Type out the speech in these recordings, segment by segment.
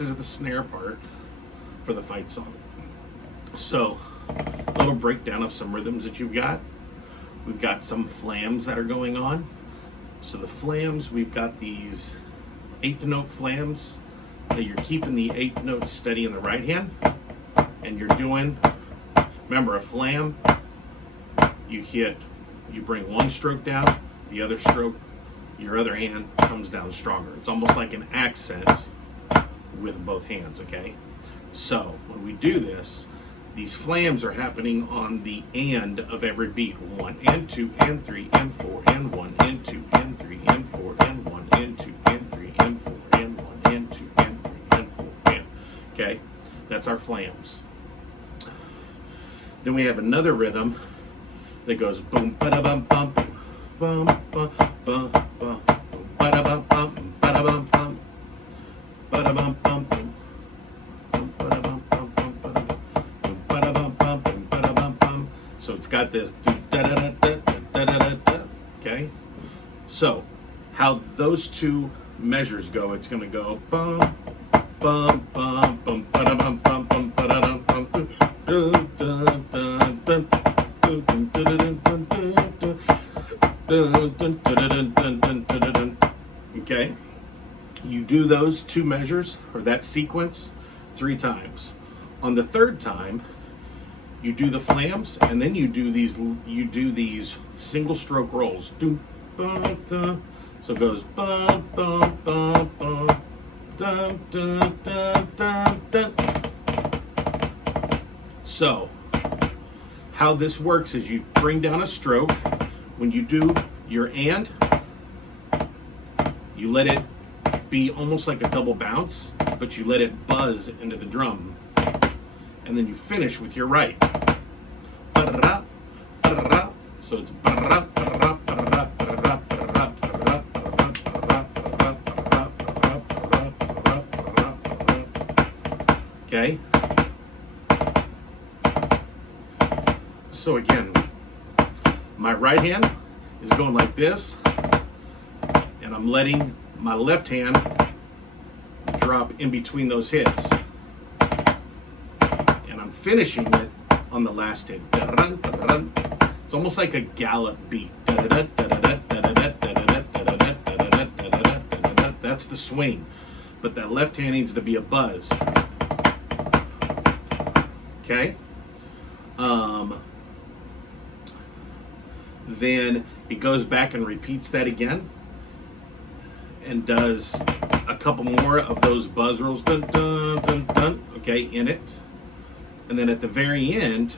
this is the snare part for the fight song. So, a little breakdown of some rhythms that you've got. We've got some flams that are going on. So the flams, we've got these 8th note flams that you're keeping the 8th note steady in the right hand, and you're doing, remember, a flam, you bring one stroke down, the other stroke, your other hand comes down stronger. It's almost like an accent with both hands, okay? So when we do this, these flams are happening on the and of every beat. 1 and 2 and 3 and 4 and 1 and 2 and 3 and 4 and 1 and 2 and 3 and 4 and 1 and 2 and 3 and 4 and, okay? That's our flams. Then we have another rhythm that goes boom ba bum bum bum bum bum bum ba bum bum ba bum bum ba bum bum bum. So it's got this okay. So how those two measures go, it's going to go bum bum bum bum ba bum bum bum ba bum bum. Okay, you do those two measures or that sequence 3 times. On the 3rd time, you do the flams, and then you do these single stroke rolls. So it goes bum bum bum bum dun dun dun dun dun. So how this works is you bring down a stroke. When you do your and, you let it be almost like a double bounce, but you let it buzz into the drum. And then you finish with your right. So it's okay. So again, my right hand is going like this, and I'm letting my left hand drop in between those hits. Finishing it on the last hit. It's almost like a gallop beat. That's the swing. But that left hand needs to be a buzz. Okay? Then it goes back and repeats that again and does a couple more of those buzz rolls. Dun, dun, dun, dun, okay, in it. And then at the very end,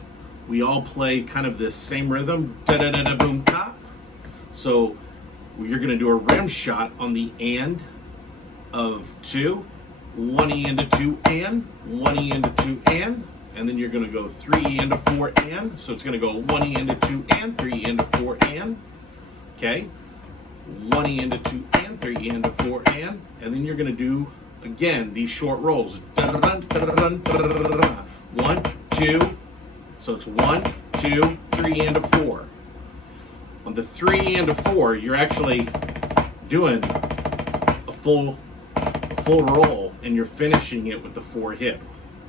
we all play kind of this same rhythm, da-da-da-da boom ta. So you're going to do a rim shot on the and of 2, 1 E into 2 and, 1 E into 2 and then you're going to go 3 E into 4 and. So it's going to go 1 E into 2 and, 3 E into 4 and, okay? 1 E into 2 and, 3 E into 4 and then you're going to do, again, these short rolls. 1, 2, so it's 1, 2, 3, and a 4. On the 3 and a 4, you're actually doing a full roll, and you're finishing it with the 4 hit.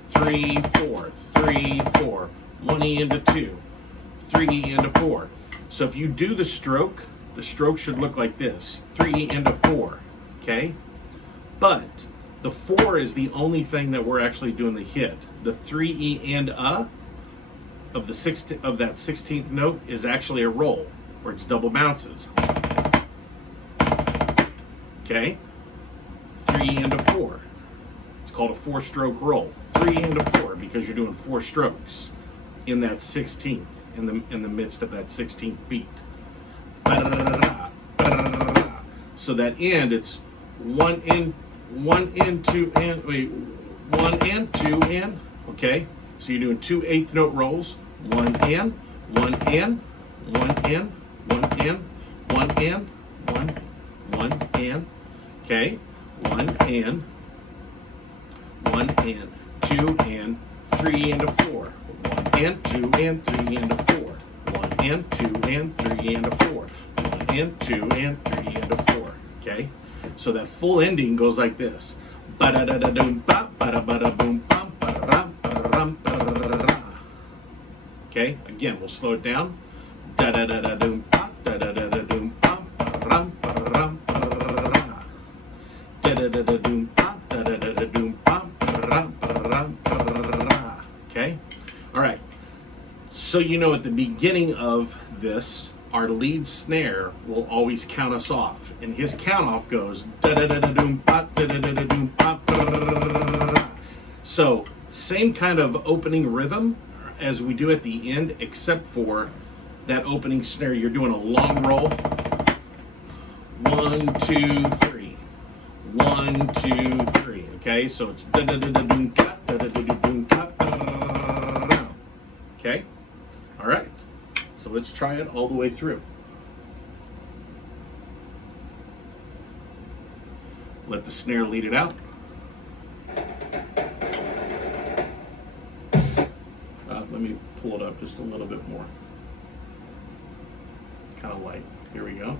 3, 4, 3, 4, 1 E into 2, 3 E into 4. So if you do the stroke should look like this: 3 E into 4, okay? But the 4 is the only thing that we're actually doing the hit. The 3 E and of that 16th note is actually a roll where it's double bounces. Okay? 3 E into 4. It's called a 4-stroke roll. 3 E into 4 because you're doing 4 strokes in that 16th, in the midst of that 16th beat. So that end, it's 1 in 2 and, wait, 1 and 2 and, okay? So you're doing 2 8th note rolls, 1 and, 1 and, 1 and, 1 and, 1 and, 1 and, okay? 1 and, 2 and, 3 and a 4, 1 and 2 and 3 and a 4, 1 and 2 and 3 and a 4, 1 and 2 and 3 and a 4, okay? So that full ending goes like this. Ba-da-da-da-doom, ba-da-ba-da-boom, bum, ba-da-rum, ba-da-rum, ba-da-da-da-da. Okay, again, we'll slow it down. Da-da-da-da-doom, da-da-da-da-doom, bum, ba-da-rum, ba-da-rum, ba-da-da-da-da. Da-da-da-da-doom, da-da-da-da-doom, bum, ba-da-rum, ba-da-rum, ba-da-da-da-da. Okay, all right. So you know at the beginning of this, our lead snare will always count us off, and his count off goes da da da da doom pop da da da da doom pop da da da da da. So same kind of opening rhythm as we do at the end, except for that opening snare. You're doing a long roll. 1, 2, 3. 1, 2, 3. Okay, so it's da da da da doom da da da da doom da da da da da. Okay, all right. So let's try it all the way through. Let the snare lead it out. Let me pull it up just a little bit more. It's kind of light. Here we go.